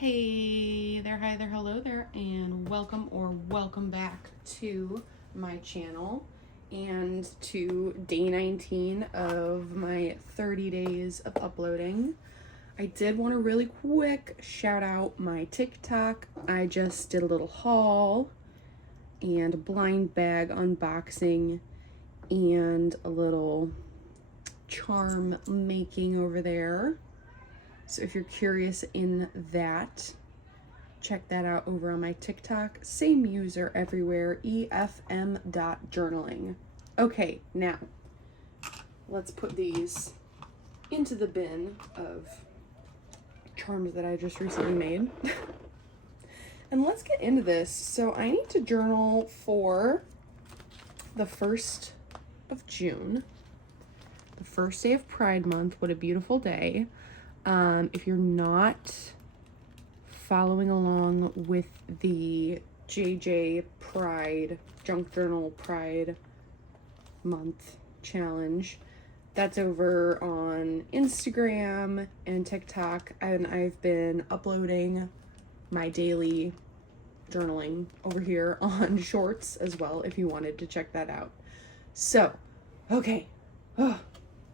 Hey there, hi there, hello there, and welcome back to my channel and to day 19 of my 30 days of uploading. I did want to really quick shout out my TikTok. I just did a little haul and a blind bag unboxing and a little charm making over there. So if you're curious in that, check that out over on my TikTok. Same user everywhere, efm.journaling. Okay, now let's put these into the bin of charms that I just recently made. And let's get into this. So I need to journal for the 1st of June, the first day of Pride Month. What a beautiful day. If you're not following along with the JJ Pride, Junk Journal Pride Month challenge, that's over on Instagram and TikTok, and I've been uploading my daily journaling over here on Shorts as well if you wanted to check that out. So, okay. All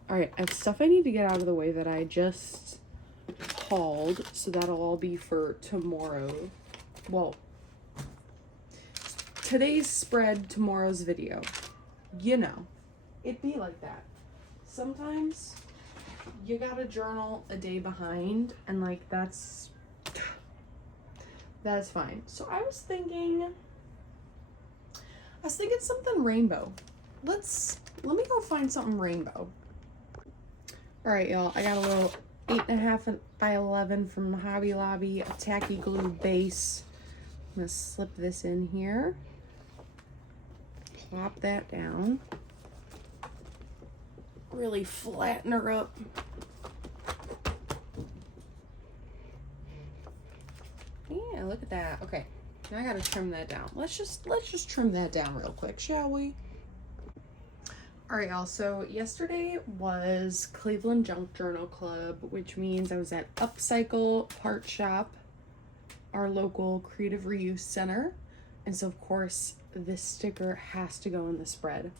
right, I have stuff I need to get out of the way that I just hauled, so that'll all be for tomorrow. Well, today's spread, tomorrow's video. You know, it be like that. Sometimes you gotta journal a day behind, and like that's fine. So I was thinking something rainbow. Let me go find something rainbow. All right, y'all, I got a little 8.5 by 11 from Hobby Lobby, a tacky glue base. I'm gonna slip this in here, plop that down, really flatten her up. Yeah, look at that. Okay, now I gotta trim that down. Let's just trim that down real quick, shall we? All right, y'all, so yesterday was Cleveland Junk Journal Club, which means I was at Upcycle Part Shop, our local creative reuse center. And so, of course, this sticker has to go in the spread.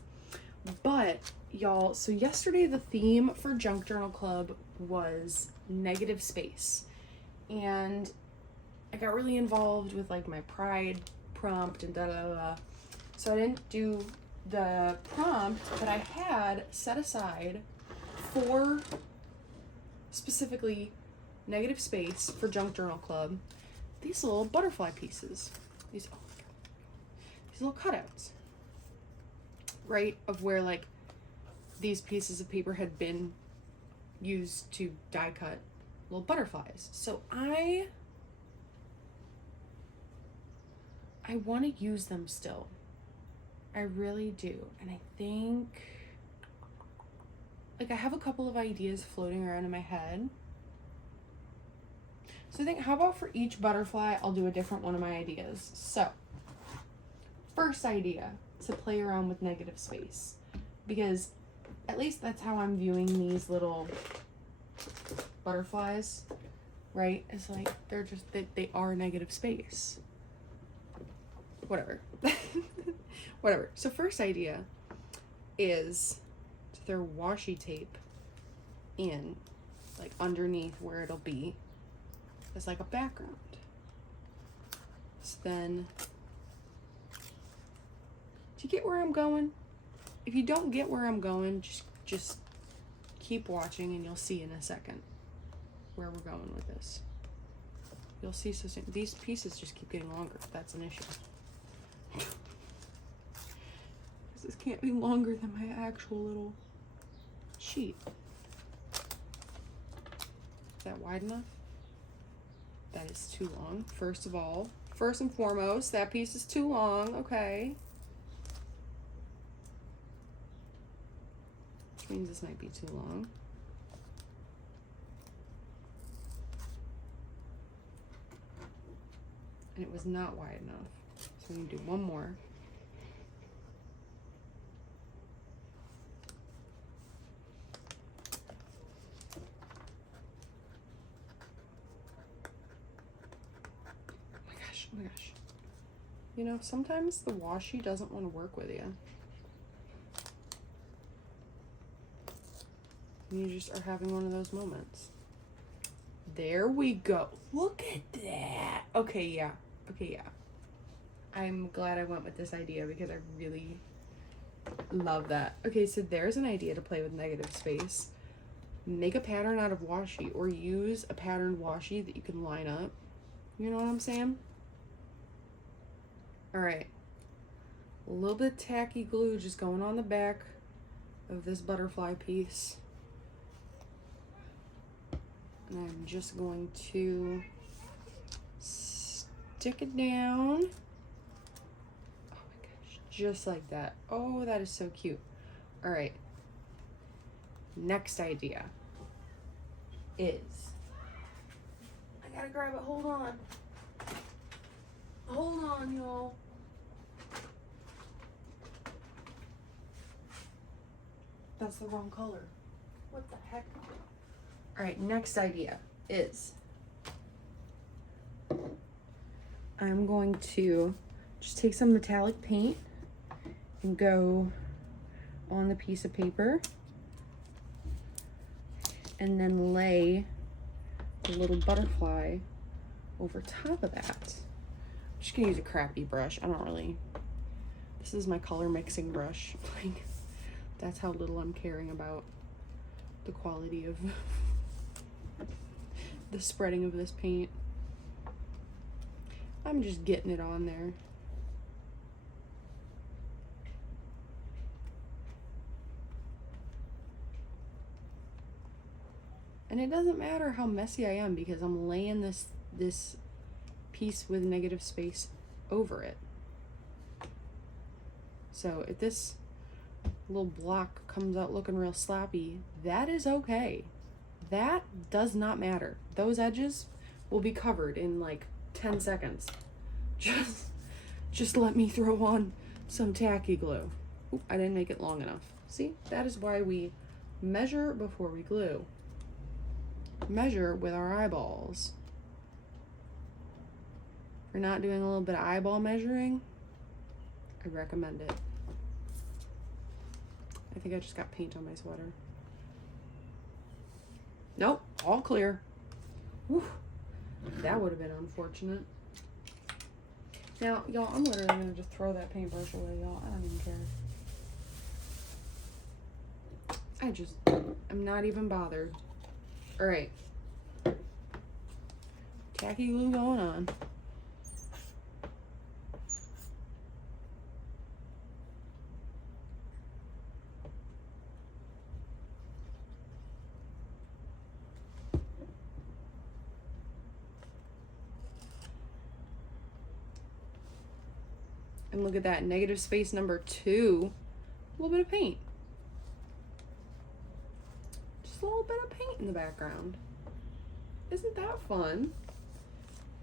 But, y'all, so yesterday the theme for Junk Journal Club was negative space. And I got really involved with, like, my pride prompt and da-da-da-da. So I didn't do the prompt that I had set aside for specifically negative space for Junk Journal Club. These little butterfly pieces, these little cutouts, right, of where like these pieces of paper had been used to die cut little butterflies. So I want to use them still. I really do. And I think, like, I have a couple of ideas floating around in my head. So I think, how about for each butterfly, I'll do a different one of my ideas. So, first idea, to play around with negative space. Because at least that's how I'm viewing these little butterflies, right? It's like, they're just, they are negative space. Whatever. Whatever. So first idea is to throw washi tape in, like underneath where it'll be, as like a background. So then, do you get where I'm going? If you don't get where I'm going, just keep watching and you'll see in a second where we're going with this. You'll see so soon. These pieces just keep getting longer. That's an issue. This can't be longer than my actual little sheet. Is that wide enough? That is too long. First and foremost, that piece is too long, okay? Which means this might be too long. And it was not wide enough. So we can do one more. Oh my gosh. You know, sometimes the washi doesn't want to work with you. You just are having one of those moments. There we go. Look at that. Okay, yeah. I'm glad I went with this idea because I really love that. Okay, so there's an idea to play with negative space. Make a pattern out of washi or use a patterned washi that you can line up. You know what I'm saying? All right. A little bit of tacky glue just going on the back of this butterfly piece. And I'm just going to stick it down. Oh my gosh, just like that. Oh, that is so cute. All right. Next idea is, I gotta grab it, hold on. Hold on, y'all. That's the wrong color. What the heck? All right, next idea is I'm going to just take some metallic paint and go on the piece of paper and then lay a little butterfly over top of that. I'm just gonna use a crappy brush. This is my color mixing brush. Like, that's how little I'm caring about the quality of the spreading of this paint. I'm just getting it on there. And it doesn't matter how messy I am because I'm laying this piece with negative space over it. So if this little block comes out looking real sloppy, that is okay. That does not matter. Those edges will be covered in like 10 seconds. Just let me throw on some tacky glue. Oop, I didn't make it long enough. See, that is why we measure before we glue. Measure with our eyeballs. If you're not doing a little bit of eyeball measuring, I recommend it. I think I just got paint on my sweater. Nope, all clear. Whew, that would have been unfortunate. Now, y'all, I'm literally gonna just throw that paintbrush away, y'all. I don't even care. I'm not even bothered. All right. Tacky glue going on. And look at that, negative space number 2, a little bit of paint. Just a little bit of paint in the background. Isn't that fun?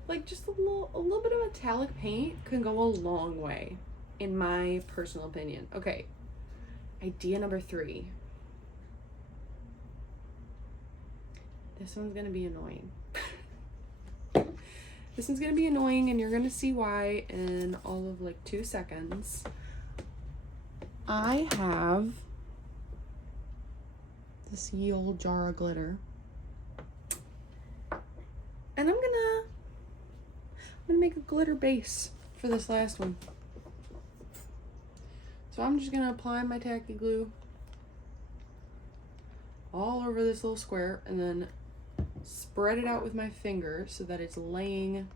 Like just a little bit of metallic paint can go a long way, in my personal opinion. Okay, idea number 3. This one's gonna be annoying. This one's gonna be annoying and you're gonna see why in all of like 2 seconds. I have this ye old jar of glitter. And I'm gonna make a glitter base for this last one. So I'm just gonna apply my tacky glue all over this little square and then spread it out with my finger so that it's laying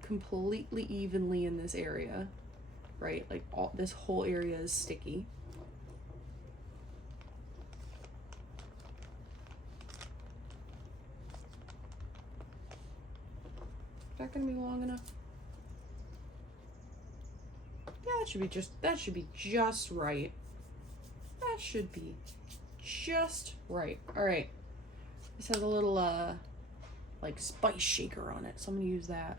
completely evenly in this area, right? Like this whole area is sticky. Is that gonna be long enough? Yeah, that should be just right. That should be just right. All right. This has a little like spice shaker on it, so I'm gonna use that.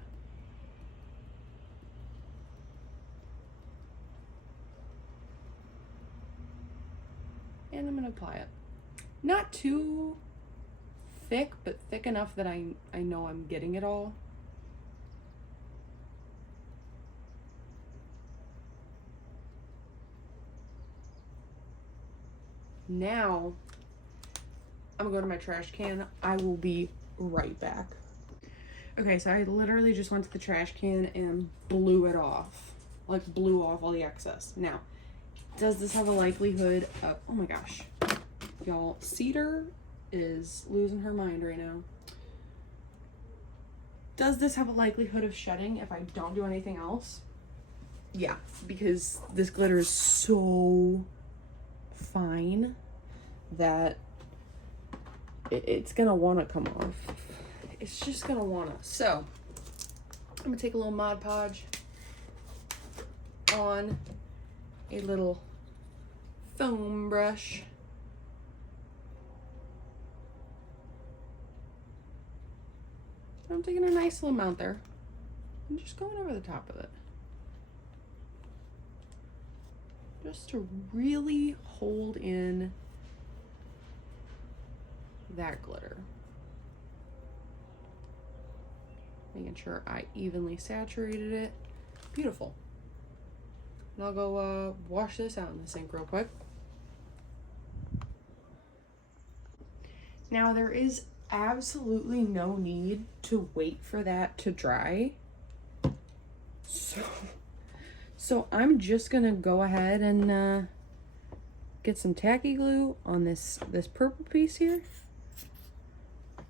And I'm gonna apply it. Not too thick, but thick enough that I know I'm getting it all. Now, I'm gonna go to my trash can. I will be right back. Okay, so I literally just went to the trash can and blew it off. Like, blew off all the excess. Now, does this have a likelihood of... Oh my gosh. Y'all, Cedar is losing her mind right now. Does this have a likelihood of shedding if I don't do anything else? Yeah, because this glitter is so fine that it's gonna want to come off. It's just gonna wanna. So I'm gonna take a little Mod Podge on a little foam brush. I'm taking a nice little amount there. I'm just going over the top of it. Just to really hold in that glitter. Making sure I evenly saturated it. Beautiful. And I'll go wash this out in the sink real quick. Now there is absolutely no need to wait for that to dry. So I'm just gonna go ahead and get some tacky glue on this purple piece here.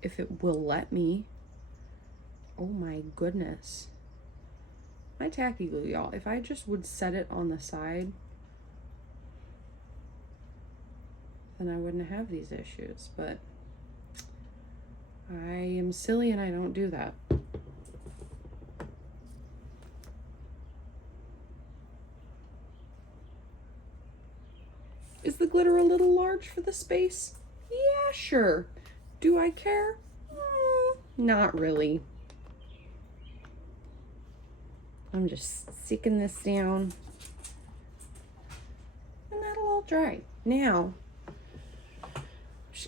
If it will let me. Oh my goodness. My tacky glue, y'all. If I just would set it on the side, then I wouldn't have these issues, but I am silly and I don't do that. Is the glitter a little large for the space? Yeah, sure. Do I care? Not really. I'm just sticking this down. And that'll all dry. Now,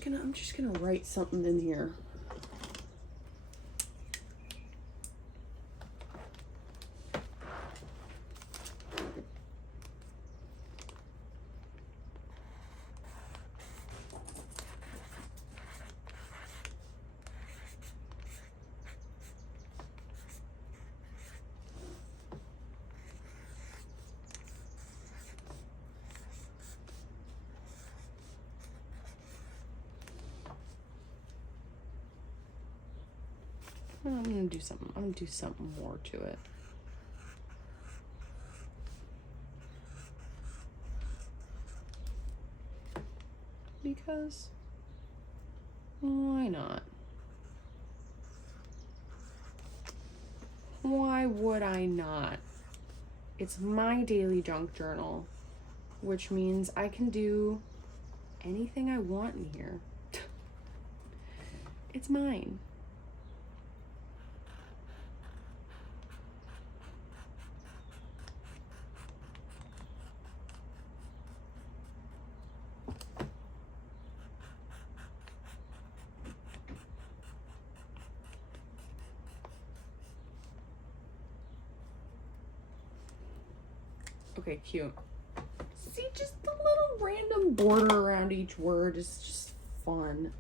I'm just gonna write something in here. I'm gonna do something. I'm gonna do something more to it. Because why not? Why would I not? It's my daily junk journal, which means I can do anything I want in here. It's mine. Okay, cute. See, just the little random border around each word is just fun.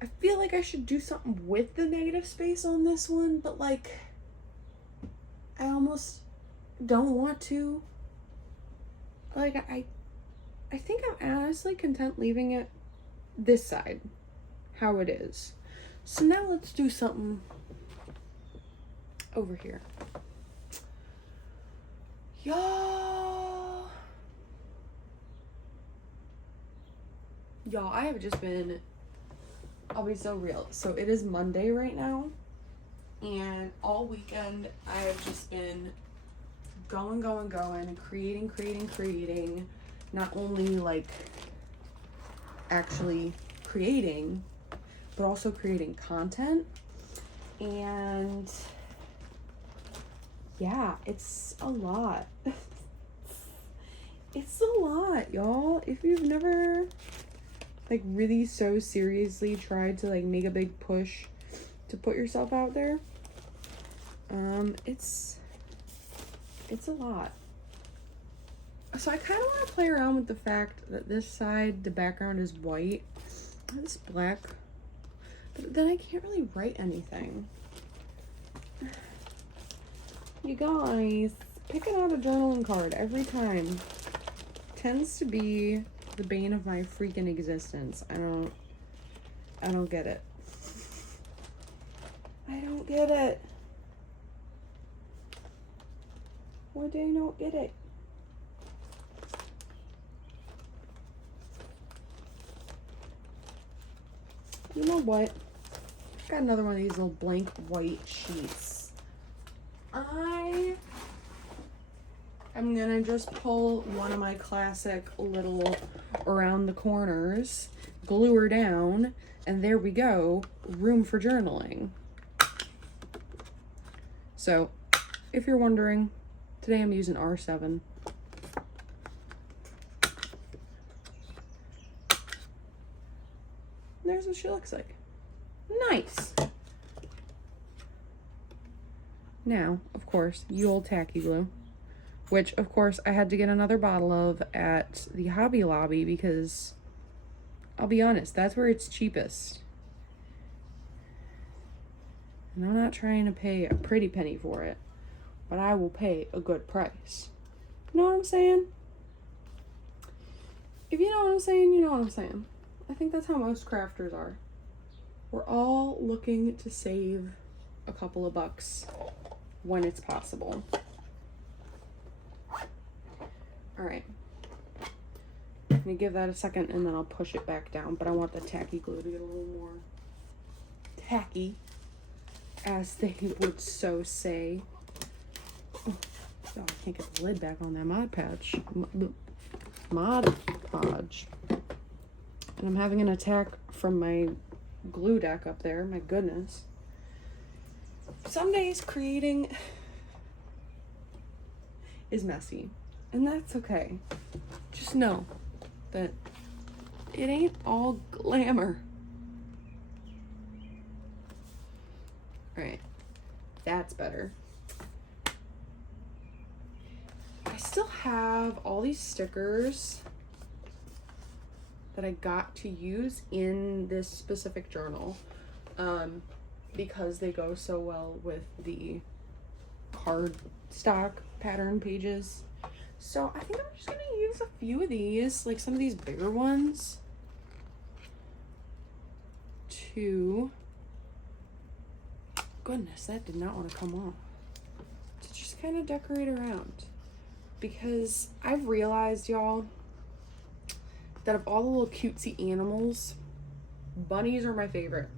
I feel like I should do something with the negative space on this one, but like, I almost don't want to. Like, I think I'm honestly content leaving it this side, how it is. So now let's do something over here. Y'all, I have just been, I'll be so real. So it is Monday right now, and all weekend I have just been going, creating, not only like actually creating, but also creating content. And yeah, it's a lot. It's a lot, y'all. If you've never like really so seriously tried to like make a big push to put yourself out there, it's a lot. So I kind of want to play around with the fact that this side, the background is white. This black. But then I can't really write anything. You guys, picking out a journaling card every time tends to be the bane of my freaking existence. I don't get it. I don't get it. Why do you not get it? You know what? Got another one of these little blank white sheets. I'm gonna just pull one of my classic little around the corners, glue her down, and there we go, room for journaling. So, if you're wondering, today I'm using R7. There's what she looks like. Nice. Now, of course, you old tacky glue, which of course I had to get another bottle of at the Hobby Lobby because I'll be honest, that's where it's cheapest. And I'm not trying to pay a pretty penny for it, but I will pay a good price. You know what I'm saying? If you know what I'm saying, you know what I'm saying. I think that's how most crafters are. We're all looking to save a couple of bucks when it's possible. All right. I'm gonna give that a second and then I'll push it back down, but I want the tacky glue to get a little more tacky, as they would so say. Oh, I can't get the lid back on that Mod Podge. And I'm having an attack from my glue deck up there. My goodness. Some days creating is messy, and that's okay. Just know that it ain't all glamour. All right, that's better. I still have all these stickers that I got to use in this specific journal because they go so well with the cardstock pattern pages. So I think I'm just gonna use a few of these, like some of these bigger ones, to, goodness, that did not want to come off, to just kind of decorate around. Because I've realized, y'all, that of all the little cutesy animals, bunnies are my favorite.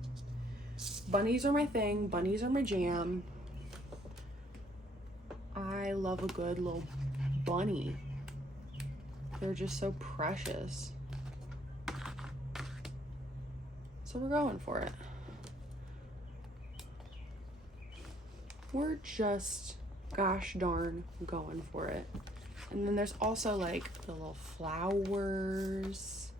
Bunnies are my thing. Bunnies are my jam. I love a good little bunny. They're just so precious. So we're going for it. We're just, gosh darn, going for it. And then there's also like the little flowers.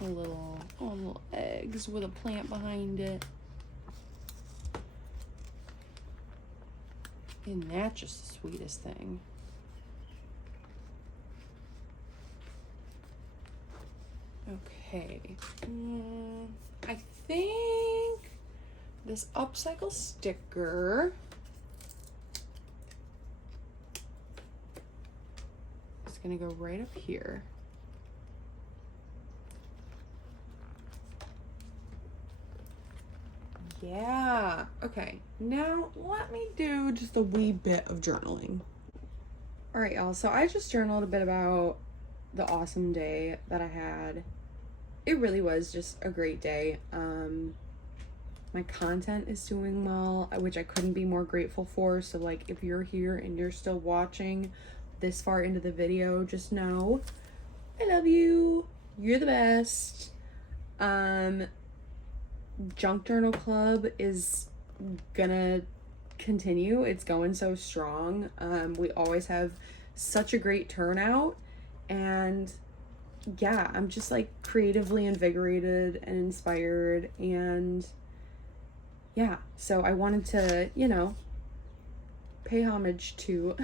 Little eggs with a plant behind it. And that's just the sweetest thing. Okay. I think this upcycle sticker is gonna go right up here. Yeah, okay. Now let me do just a wee bit of journaling. All right, y'all, so I just journaled a bit about the awesome day that I had. It really was just a great day. My content is doing well, which I couldn't be more grateful for. So like, if you're here and you're still watching this far into the video, just know I love you. You're the best. Junk Journal Club is gonna continue. It's going so strong. We always have such a great turnout, and yeah, I'm just like creatively invigorated and inspired, and yeah, so I wanted to, you know, pay homage to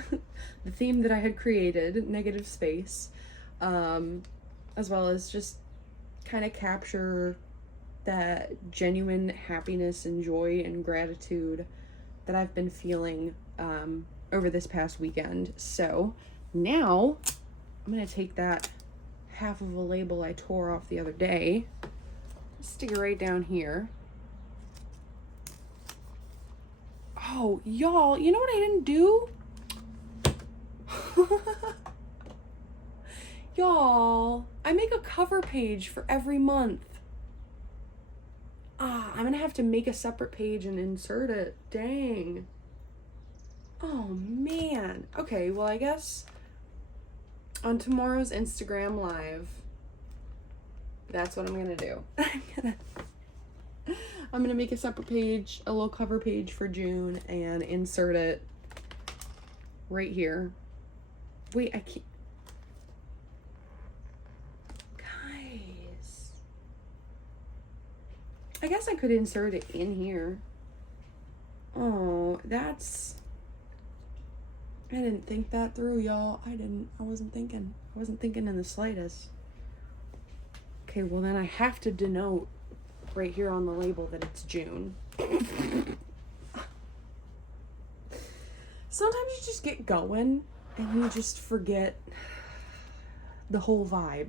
the theme that I had created, negative space, as well as just kind of capture that genuine happiness and joy and gratitude that I've been feeling over this past weekend. So now I'm going to take that half of a label I tore off the other day, stick it right down here. Oh, y'all, you know what I didn't do? Y'all, I make a cover page for every month. I'm gonna have to make a separate page and insert it. Dang. Oh, man. Okay, well, I guess on tomorrow's Instagram Live, that's what I'm gonna do. I'm gonna make a separate page, a little cover page for June, and insert it right here. Wait, I can't. Guys. I guess I could insert it in here. Oh, that's... I didn't think that through, y'all. I wasn't thinking. I wasn't thinking in the slightest. Okay, well then I have to denote right here on the label that it's June. Sometimes you just get going and you just forget the whole vibe.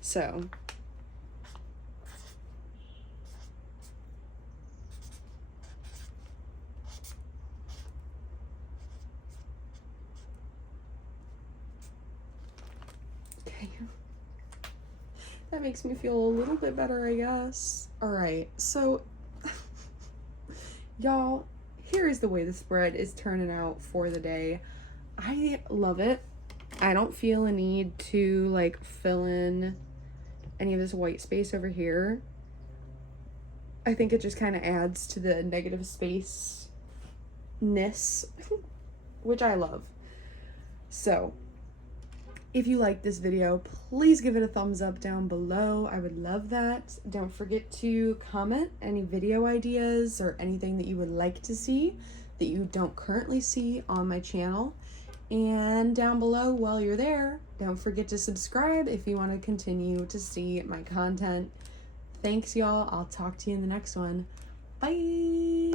So okay. That makes me feel a little bit better, I guess. All right, so y'all, here is the way the spread is turning out for the day. I love it. I don't feel a need to like fill in any of this white space over here. I think it just kind of adds to the negative space-ness, which I love. So if you like this video, please give it a thumbs up down below. I would love that. Don't forget to comment any video ideas or anything that you would like to see that you don't currently see on my channel. And down below, while you're there, don't forget to subscribe if you want to continue to see my content. Thanks, y'all. I'll talk to you in the next one. Bye!